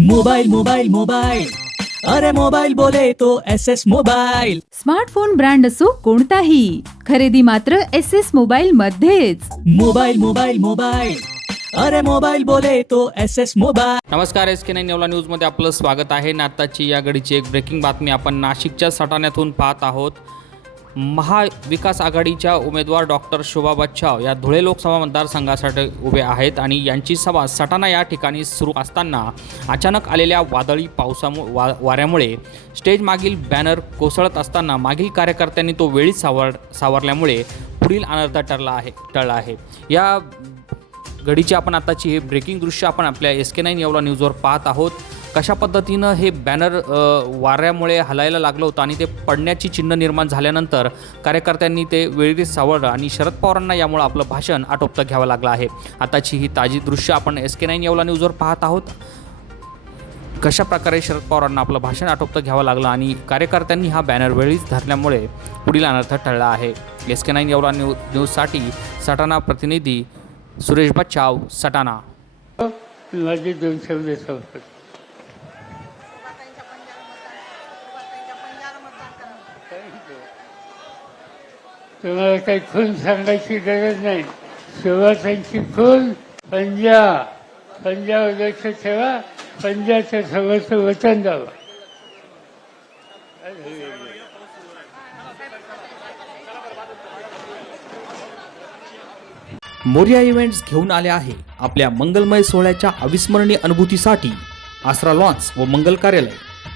Mobile mobile mobile अरे mobile बोले तो S S mobile smartphone brand असो कोणताही. खरेदी मात्र एस एस मोबाईल मध्येच. मोबाइल मोबाइल मोबाइल अरे मोबाइल बोले तो एस एस मोबाइल नमस्कार एस के नाईन नेवला न्यूजमध्ये आपलं स्वागत आहे. आत्ताची या घडीची एक ब्रेकिंग बातमी आपण नाशिकच्या सटाण्यातून पाहत आहोत. महाविकास आघाडीच्या उमेदवार डॉक्टर शोभा बच्छाव या धुळे लोकसभा मतदारसंघासाठी उभे आहेत आणि यांची सभा सटाणा या ठिकाणी सुरू असताना अचानक आलेल्या वादळी पावसामु वा वाऱ्यामुळे स्टेज मागील बॅनर कोसळत असताना मागील कार्यकर्त्यांनी तो वेळीच सावर सावरल्यामुळे पुढील अनर्थ ठरला आहे टळला आहे. या घडीची आपण आताची हे ब्रेकिंग दृश्य आपण आपल्या एस के नाईन येवला न्यूजवर पाहत आहोत. कशा पद्धतीनं हे बॅनर वाऱ्यामुळे हलायला लागलं होतं आणि ते पडण्याची चिन्ह निर्माण झाल्यानंतर कार्यकर्त्यांनी ते वेळीच सावरलं आणि शरद पवारांना यामुळे आपलं भाषण आटोपतं घ्यावं लागलं आहे. आताची ही ताजी दृश्य आपण एस के नाईन येवला न्यूजवर पाहत आहोत. कशा प्रकारे शरद पवारांना आपलं भाषण आटोपतं घ्यावं लागलं आणि कार्यकर्त्यांनी हा बॅनर वेळीच धरल्यामुळे पुढील अनर्थ ठरला आहे. S K nine Yeola new न्यूजसाठी सटाणा प्रतिनिधी सुरेश बच्चाव सटाणा. तुम्हाला काही खून सांगायची गरज नाही. सुवासांची खून पंजा. पंजावर लक्ष ठेवा पंजाच्या सगळं वचन द्यावं. मोरिया इव्हेंट्स घेऊन आले आहे आपल्या मंगलमय सोहळ्याच्या अविस्मरणीय अनुभूतीसाठी आसरा लॉन्स व मंगल कार्यालय.